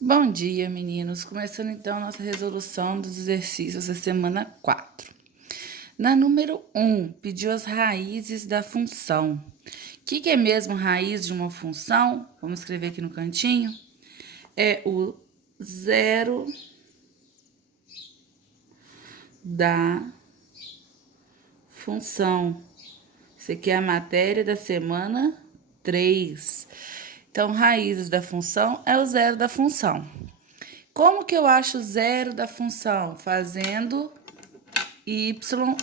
Bom dia, meninos. Começando então nossa resolução dos exercícios da semana 4. Na número 1, pediu as raízes da função. O que é mesmo raiz de uma função? Vamos escrever aqui no cantinho. É o zero da função. Isso aqui é a matéria da semana 3. Então, raízes da função é o zero da função. Como que eu acho o zero da função? Fazendo y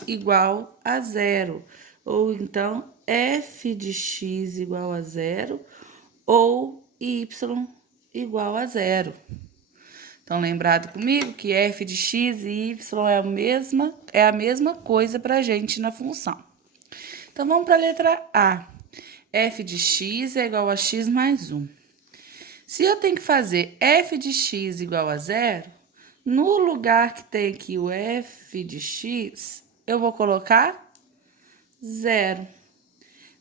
igual a zero. Ou então, f de x igual a zero ou y igual a zero. Então, lembrado comigo que f de x e y é a mesma coisa para a gente na função. Então, vamos para a letra A. F de x é igual a x mais 1. Se eu tenho que fazer f de x igual a zero, no lugar que tem aqui o f de x, eu vou colocar zero.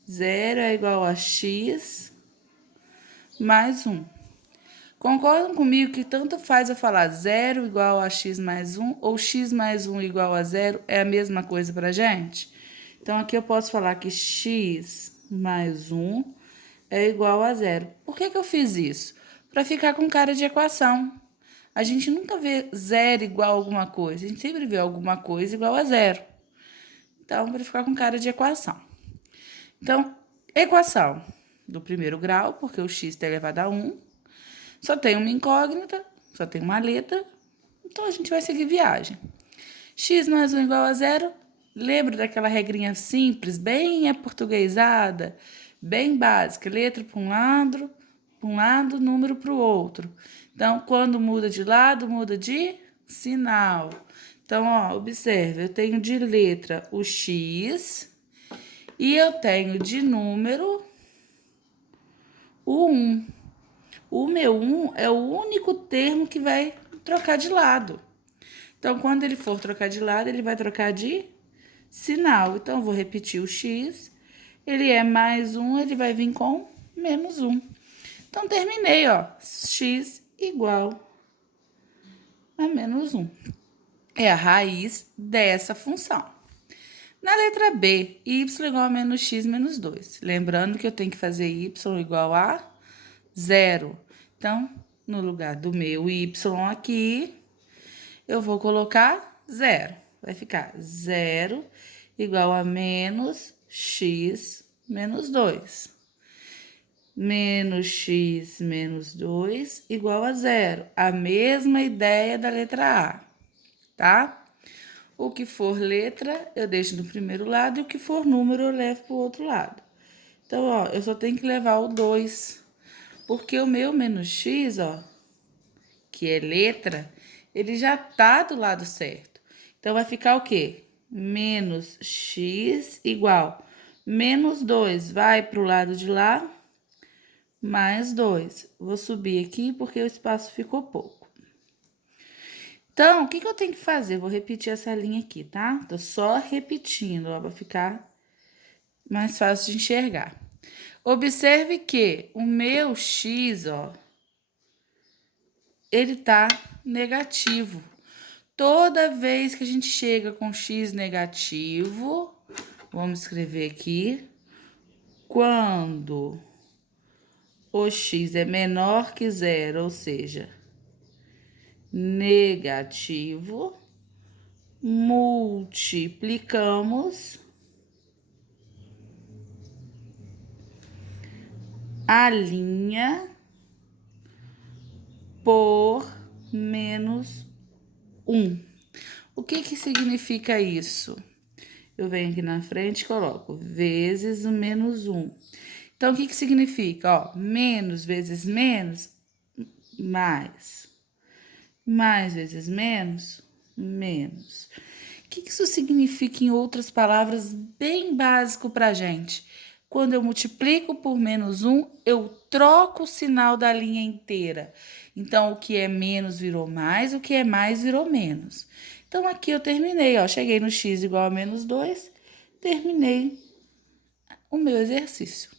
Zero é igual a x mais 1. Concordam comigo que tanto faz eu falar zero igual a x mais 1 ou x mais 1 igual a zero é a mesma coisa pra gente? Então, aqui eu posso falar que x mais 1 é igual a zero. Por que eu fiz isso? Para ficar com cara de equação. A gente nunca vê zero igual a alguma coisa, a gente sempre vê alguma coisa igual a zero. Então, para ficar com cara de equação. Então, equação do primeiro grau, porque o x está elevado a 1, só tem uma incógnita, só tem uma letra, então a gente vai seguir viagem. X mais 1 igual a zero, lembra daquela regrinha simples, bem aportuguesada, bem básica, letra para um lado, número para o outro. Então, quando muda de lado, muda de sinal. Então, ó, observe, eu tenho de letra o x e eu tenho de número o 1. O meu 1 é o único termo que vai trocar de lado. Então, quando ele for trocar de lado, ele vai trocar de sinal. Então, eu vou repetir o x. Ele é mais 1, ele vai vir com menos 1. Então, terminei, ó. X igual a menos 1. É a raiz dessa função. Na letra B, y igual a menos x menos 2. Lembrando que eu tenho que fazer y igual a zero. Então, no lugar do meu y aqui, eu vou colocar zero. Vai ficar zero igual a menos x menos 2. Menos x menos 2 igual a zero. A mesma ideia da letra A, tá? O que for letra, eu deixo no primeiro lado, e o que for número, eu levo para o outro lado. Então, ó, eu só tenho que levar o 2, porque o meu menos x, ó, que é letra, ele já tá do lado certo. Então, vai ficar o quê? Menos x igual menos 2 vai para o lado de lá, mais 2. Vou subir aqui porque o espaço ficou pouco. Então, o que eu tenho que fazer? Vou repetir essa linha aqui, tá? Tô só repetindo, ó, pra ficar mais fácil de enxergar. Observe que o meu x, ó, ele tá negativo. Toda vez que a gente chega com x negativo, vamos escrever aqui, quando o x é menor que zero, ou seja, negativo, multiplicamos a linha por menos 1. O que significa isso? Eu venho aqui na frente e coloco vezes o menos 1. Então, o que significa? Ó, menos vezes menos, mais. Mais vezes menos, menos. O que isso significa em outras palavras bem básico pra gente? Quando eu multiplico por menos 1, eu troco o sinal da linha inteira. Então, o que é menos virou mais, o que é mais virou menos. Então, aqui eu terminei, ó. Cheguei no x igual a menos 2, terminei o meu exercício.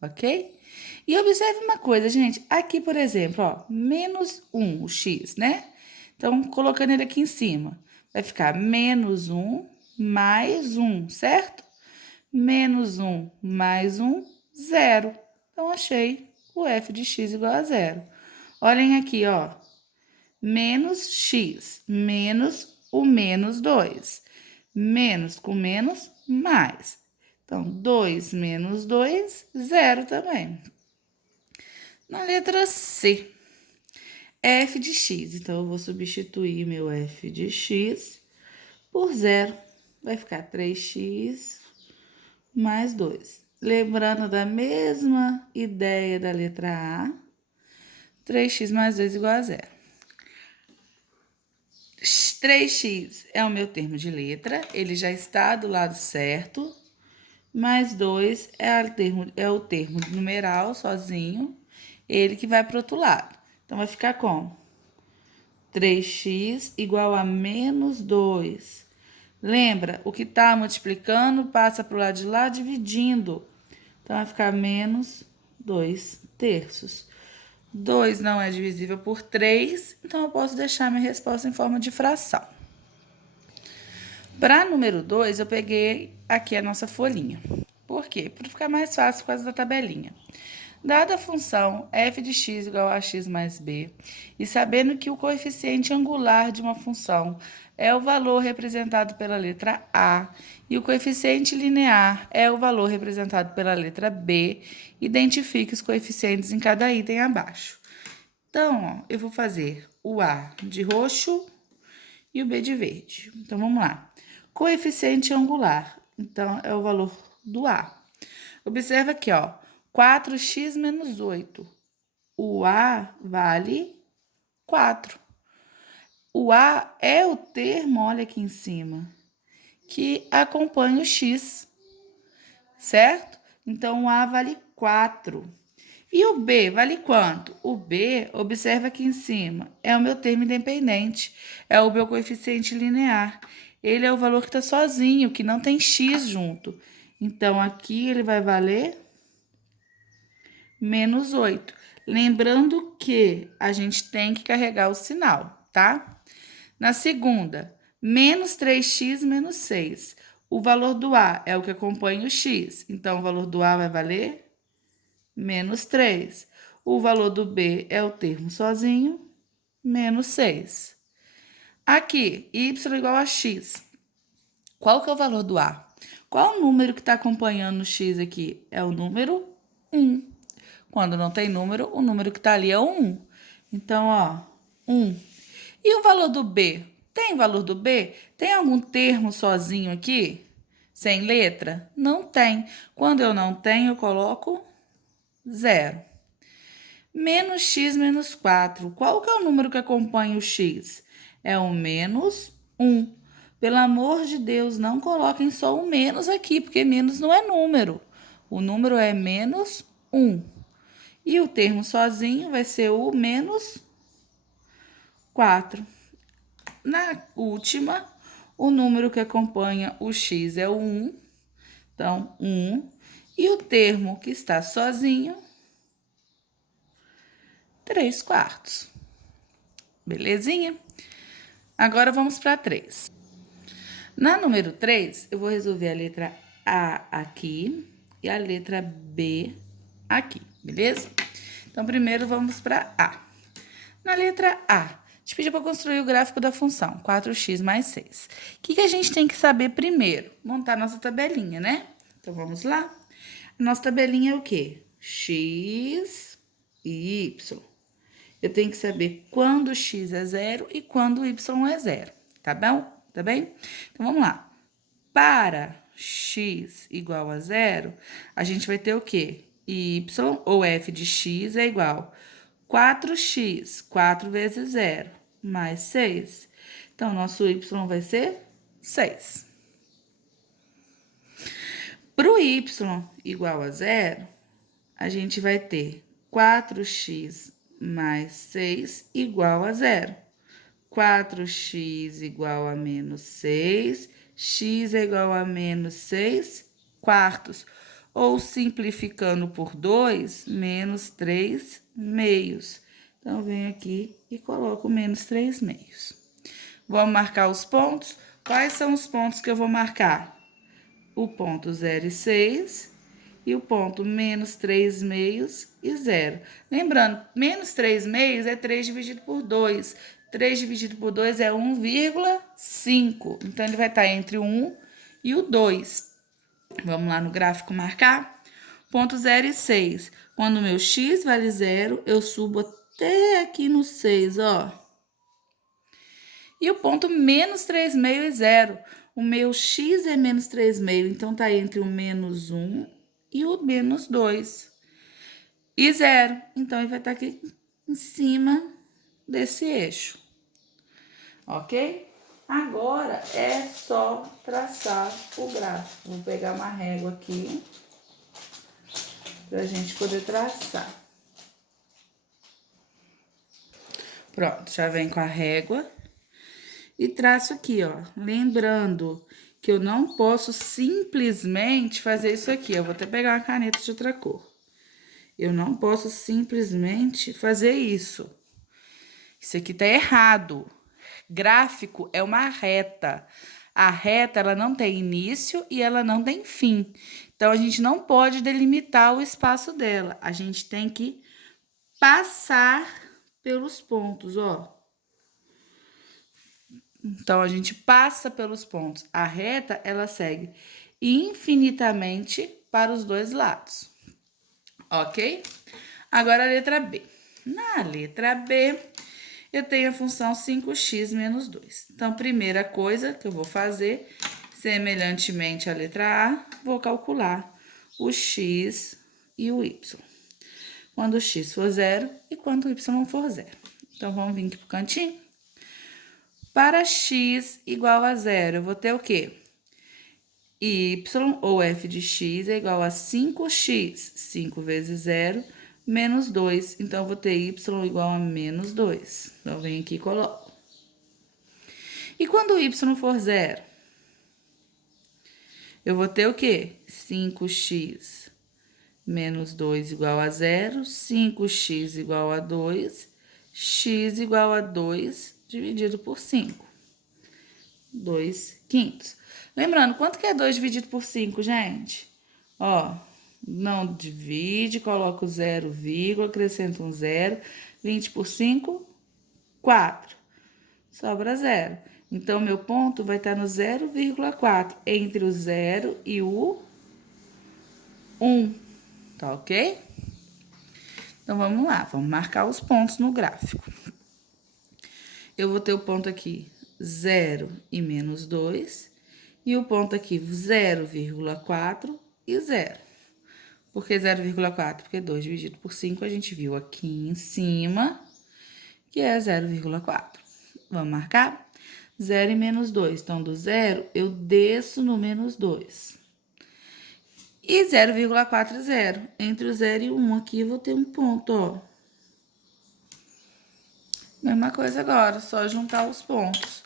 Ok? E observe uma coisa, gente. Aqui, por exemplo, ó, menos 1, o x, né? Então, colocando ele aqui em cima, vai ficar menos 1 mais 1, certo? Menos 1 mais 1, 0. Então, achei o f de x igual a 0. Olhem aqui, ó. Menos x, menos o menos 2. Menos com menos, mais. Então, 2 menos 2, 0 também. Na letra C, f de x. Então, eu vou substituir meu f de x por 0. Vai ficar 3x mais 2. Lembrando da mesma ideia da letra A, 3x mais 2 igual a 0. 3x é o meu termo de letra, ele já está do lado certo, mais 2 é o termo numeral sozinho, ele que vai para o outro lado. Então, vai ficar como? 3x igual a menos 2. Lembra, o que está multiplicando passa para o lado de lá dividindo. Então, vai ficar menos 2 terços. 2 não é divisível por 3, então eu posso deixar minha resposta em forma de fração. Para número 2, eu peguei aqui a nossa folhinha. Por quê? Para ficar mais fácil por causa da tabelinha. Dada a função f de x igual a x mais b, e sabendo que o coeficiente angular de uma função é o valor representado pela letra A e o coeficiente linear é o valor representado pela letra B, identifique os coeficientes em cada item abaixo. Então, ó, eu vou fazer o A de roxo e o B de verde. Então, vamos lá. Coeficiente angular, então, é o valor do A. Observa aqui, ó, 4x menos 8. O A vale 4. O A é o termo, olha aqui em cima, que acompanha o x, certo? Então, o A vale 4. E o B vale quanto? O B, observa aqui em cima, é o meu termo independente, é o meu coeficiente linear. Ele é o valor que está sozinho, que não tem x junto. Então, aqui ele vai valer menos 8. Lembrando que a gente tem que carregar o sinal, tá? Na segunda, menos 3x menos 6. O valor do A é o que acompanha o x, então o valor do A vai valer menos 3. O valor do B é o termo sozinho, menos 6. Aqui, y igual a x. Qual que é o valor do A? Qual o número que está acompanhando o x aqui? É o número 1. Quando não tem número, o número que está ali é o 1. Então, ó, 1. E o valor do B? Tem valor do B? Tem algum termo sozinho aqui? Sem letra? Não tem. Quando eu não tenho, eu coloco 0. Menos x menos 4. Qual que é o número que acompanha o x? É o menos 1. Pelo amor de Deus, não coloquem só o menos aqui, porque menos não é número. O número é menos 1. E o termo sozinho vai ser o menos 4. Na última, o número que acompanha o x é o 1. Então, 1. E o termo que está sozinho, 3 quartos. Belezinha? Agora vamos para 3. Na número 3, eu vou resolver a letra A aqui e a letra B aqui, beleza? Então, primeiro vamos para A. Na letra A, te pedi para construir o gráfico da função 4x mais 6. O que a gente tem que saber primeiro? Montar nossa tabelinha, né? Então, vamos lá? A nossa tabelinha é o quê? X e y. Eu tenho que saber quando o x é 0 e quando o y é 0, tá bom? Tá bem? Então, vamos lá. Para x igual a 0, a gente vai ter o quê? Y, ou f de x, é igual 4x, 4 vezes 0, mais 6. Então, nosso y vai ser 6. Para o y igual a 0, a gente vai ter 4x mais 6 igual a 0. 4x igual a menos 6, x é igual a menos 6 quartos. Ou simplificando por 2, menos 3 meios. Então, eu venho aqui e coloco menos 3 meios. Vamos marcar os pontos? Quais são os pontos que eu vou marcar? O ponto 0 e 6 e o ponto menos 3 meios e 0. Lembrando, menos 3 meios é 3 dividido por 2. 3 dividido por 2 é 1,5. Então, ele vai estar entre o 1 e o 2. Vamos lá no gráfico marcar? Ponto 0 e 6. Quando o meu x vale 0, eu subo até aqui no 6, ó. E o ponto menos 3 meio é 0. O meu x é menos 3 meio, então tá entre o menos 1 e o menos 2. E 0. Então, ele vai estar aqui em cima desse eixo. Ok? Agora, é só traçar o gráfico. Vou pegar uma régua aqui pra gente poder traçar. Pronto, já vem com a régua. E traço aqui, ó. Lembrando que eu não posso simplesmente fazer isso aqui. Eu vou até pegar uma caneta de outra cor. Eu não posso simplesmente fazer isso. Isso aqui tá errado. Gráfico é uma reta. A reta, ela não tem início e ela não tem fim. Então, a gente não pode delimitar o espaço dela. A gente tem que passar pelos pontos, ó. Então, a gente passa pelos pontos. A reta, ela segue infinitamente para os dois lados. Ok? Agora, a letra B. Na letra B, eu tenho a função 5x menos 2. Então, primeira coisa que eu vou fazer, semelhantemente à letra A, vou calcular o x e o y. Quando o x for 0 e quando o y for 0. Então, vamos vir aqui pro cantinho. Para x igual a 0, eu vou ter o quê? Y, ou f de x, é igual a 5x. 5 vezes 0, menos 2. Então, eu vou ter y igual a menos 2. Então, eu venho aqui e coloco. E quando o y for 0? Eu vou ter o quê? 5x menos 2 igual a 0. 5x igual a 2. X igual a 2 dividido por 5. 2 quintos. Lembrando, quanto que é 2 dividido por 5, gente? Ó, não divide, coloca o 0, vírgula, acrescenta um 0. 20 por 5, 4. Sobra 0. Então, meu ponto vai estar no 0,4, entre o 0 e o 1. Tá ok? Então, vamos lá, vamos marcar os pontos no gráfico. Eu vou ter o ponto aqui 0 e menos 2, e o ponto aqui 0,4 e 0. Por que 0,4? Porque 2 dividido por 5 a gente viu aqui em cima, que é 0,4. Vamos marcar? 0 e menos 2. Então, do 0, eu desço no menos 2. E 0,4 é 0. Entre o 0 e o 1 aqui, eu vou ter um ponto, ó. Mesma coisa agora, só juntar os pontos.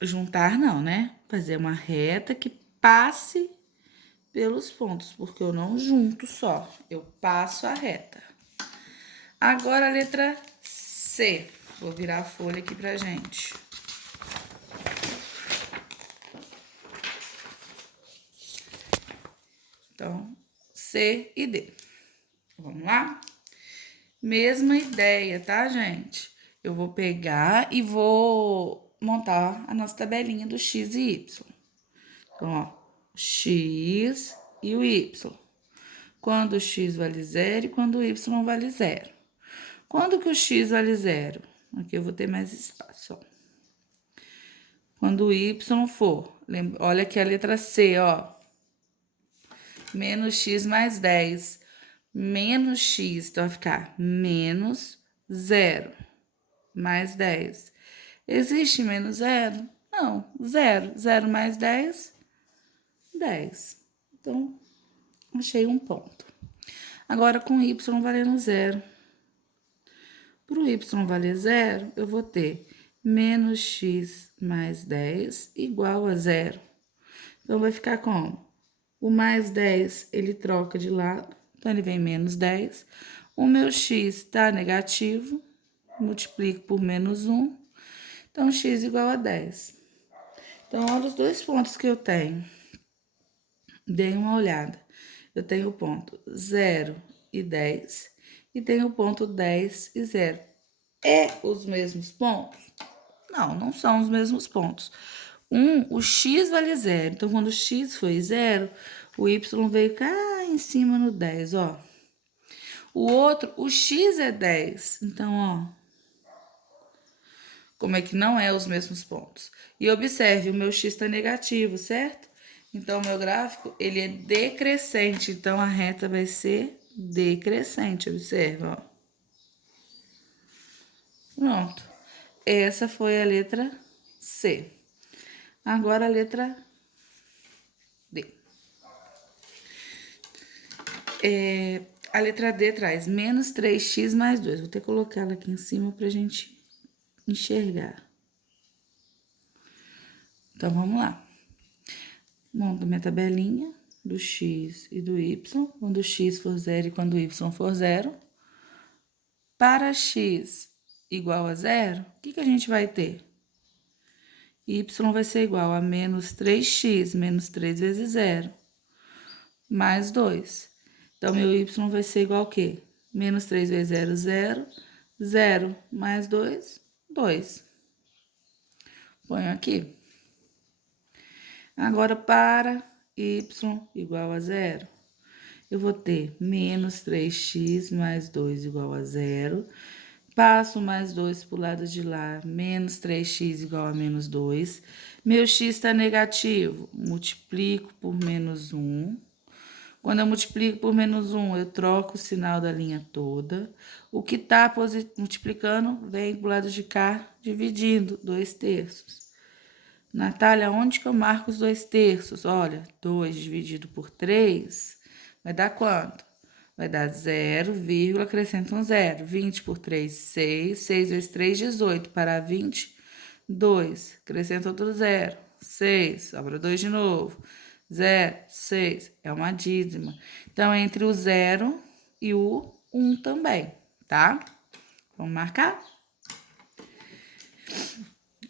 Juntar não, né? Fazer uma reta que passe pelos pontos, porque eu não junto só, eu passo a reta. Agora a letra C. Vou virar a folha aqui pra gente. Então, C e D. Vamos lá? Mesma ideia, tá, gente? Eu vou pegar e vou montar a nossa tabelinha do X e Y. Então, ó, X e o Y. Quando o X vale 0 e quando o Y vale 0. Quando que o X vale 0? Aqui eu vou ter mais espaço, ó. Quando o Y for, olha aqui a letra C, ó. Menos X mais 10. Menos X, então vai ficar menos 0 mais 10. Existe menos 0? Não, 0. 0 mais 10, 10. Então, achei um ponto. Agora, com Y valendo 0. Para o Y valer 0, eu vou ter menos X mais 10 igual a 0. Então, vai ficar como? O mais 10, ele troca de lado, então ele vem menos 10. O meu x está negativo, multiplico por menos 1, então x igual a 10. Então, olha os dois pontos que eu tenho. Dei uma olhada. Eu tenho o ponto 0 e 10, e tenho o ponto 10 e 0. É os mesmos pontos? Não, não são os mesmos pontos. O x vale 0, então quando o x foi 0, o y veio cá em cima no 10, ó. O outro, o x é 10, então, ó, como é que não é os mesmos pontos? E observe, o meu x está negativo, certo? Então, o meu gráfico, ele é decrescente, então a reta vai ser decrescente, observa, ó. Pronto. Essa foi a letra C. Agora a letra D. A letra D traz menos 3x mais 2. Vou ter que colocar ela aqui em cima pra gente enxergar. Então, vamos lá. Monto minha tabelinha do x e do y, quando o x for 0 e quando o y for 0. Para x igual a 0, o que a gente vai ter? Y vai ser igual a menos 3x, menos 3 vezes 0, mais 2. Então, meu y vai ser igual a quê? Menos 3 vezes 0, 0. 0 mais 2, 2. Ponho aqui. Agora, para y igual a 0, eu vou ter menos 3x mais 2 igual a 0. Passo mais 2 para o lado de lá, menos 3x igual a menos 2. Meu x está negativo, multiplico por menos 1. Quando eu multiplico por menos 1, eu troco o sinal da linha toda. O que está multiplicando vem para o lado de cá, dividindo, 2/3. Natália, onde que eu marco os 2/3? Olha, 2 dividido por 3 vai dar quanto? Vai dar 0, acrescenta um 0. 20 por 3, 6. 6 vezes 3, 18. Para 20, 2. Acrescenta outro 0. 6. Sobra 2 de novo. 0, 6. É uma dízima. Então, entre o 0 e o 1 também, tá? Vamos marcar?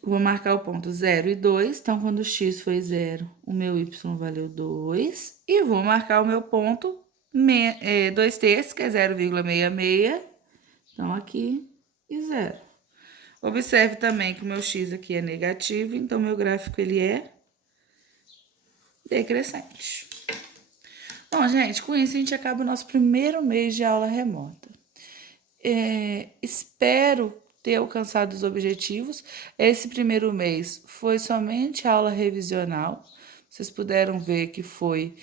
Vou marcar o ponto 0 e 2. Então, quando o x foi 0, o meu y valeu 2. E vou marcar o meu ponto 2/3, que é 0,66. Então, aqui e 0. Observe também que o meu x aqui é negativo, então meu gráfico ele é decrescente. Bom, gente, com isso a gente acaba o nosso primeiro mês de aula remota. Espero ter alcançado os objetivos. Esse primeiro mês foi somente aula revisional. Vocês puderam ver que foi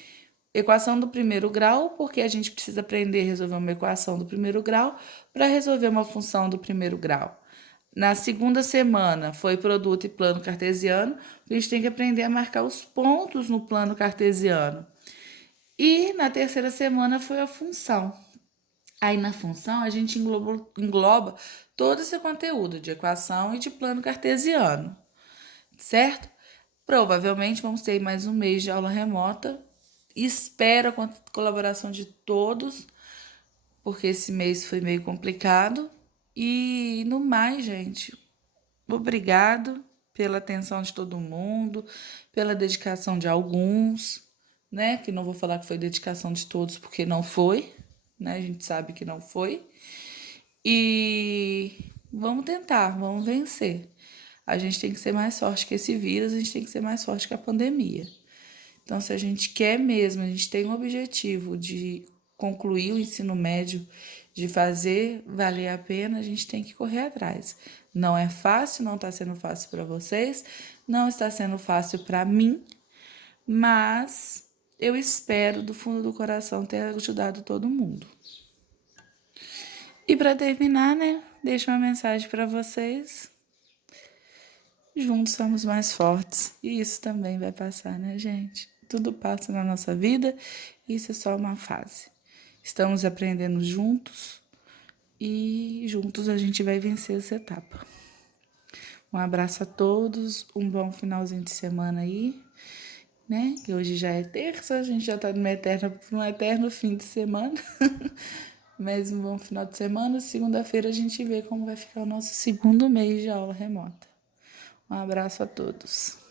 equação do primeiro grau, porque a gente precisa aprender a resolver uma equação do primeiro grau para resolver uma função do primeiro grau. Na segunda semana foi produto e plano cartesiano, a gente tem que aprender a marcar os pontos no plano cartesiano. E na terceira semana foi a função. Aí na função a gente engloba todo esse conteúdo de equação e de plano cartesiano, certo? Provavelmente vamos ter mais um mês de aula remota. Espero a colaboração de todos, porque esse mês foi meio complicado. E no mais, gente, obrigado pela atenção de todo mundo, pela dedicação de alguns, né? Que não vou falar que foi dedicação de todos, porque não foi, né? A gente sabe que não foi. E vamos tentar, vamos vencer. A gente tem que ser mais forte que esse vírus, a gente tem que ser mais forte que a pandemia. Então, se a gente quer mesmo, a gente tem um objetivo de concluir o ensino médio, de fazer valer a pena, a gente tem que correr atrás. Não é fácil, não está sendo fácil para vocês, não está sendo fácil para mim, mas eu espero do fundo do coração ter ajudado todo mundo. E para terminar, né, deixo uma mensagem para vocês. Juntos somos mais fortes. E isso também vai passar, né, gente? Tudo passa na nossa vida, isso é só uma fase. Estamos aprendendo juntos e juntos a gente vai vencer essa etapa. Um abraço a todos, um bom finalzinho de semana aí né? Que hoje já é terça, a gente já tá num eterno fim de semana. Mais um bom final de semana. Segunda-feira a gente vê como vai ficar o nosso segundo mês de aula remota. Um abraço a todos.